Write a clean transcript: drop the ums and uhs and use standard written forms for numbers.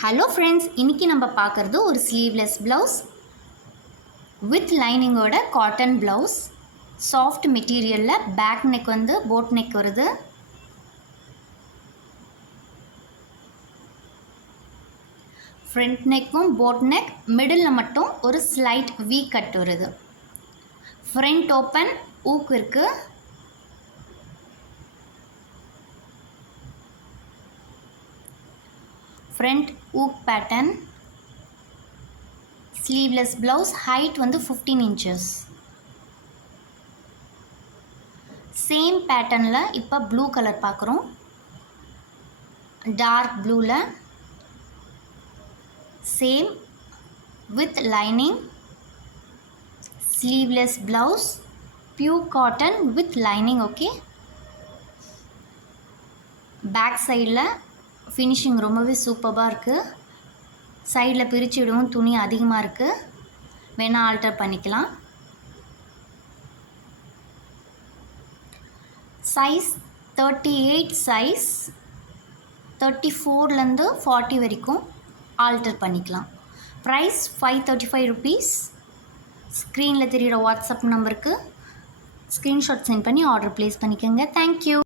Hello friends, இன்றைக்கி நம்ம பார்க்குறது ஒரு ஸ்லீவ்லெஸ் ப்ளவுஸ் வித் லைனிங்கோட காட்டன் ப்ளவுஸ். சாஃப்ட் மெட்டீரியலில் பேக் நெக் வந்து போட் நெக் வருது. ஃப்ரண்ட் நெக்கும் போட் நெக், மிடில் மட்டும் ஒரு ஸ்லைட் வி கட் வருது. ஃப்ரண்ட் ஓப்பன், ஊக்கு இருக்குது. ஃப்ரண்ட் ஊக் பேட்டர்ன். ஸ்லீவ்லெஸ் ப்ளவுஸ், ஹைட் வந்து 15 இன்ச்சஸ். சேம் பேட்டர்னில் இப்போ ப்ளூ கலர் பார்க்குறோம். டார்க் ப்ளூவில் same with lining. Sleeveless blouse, pure cotton with lining. Okay, back சைடில் ஃபினிஷிங் ரொம்பவே சூப்பராக இருக்குது. சைடில் பிரித்து விடவும் துணி அதிகமாக இருக்குது, வேணால் ஆல்டர் பண்ணிக்கலாம். சைஸ் 38 சைஸ், 34லேருந்து 40 வரைக்கும் ஆல்டர் பண்ணிக்கலாம். Price 535 rupees. ஸ்க்ரீனில் தெரிகிற வாட்ஸ்அப் நம்பருக்கு ஸ்க்ரீன்ஷாட் சென்ட் பண்ணி ஆர்டர் ப்ளேஸ் பண்ணிக்கோங்க. தேங்க்யூ.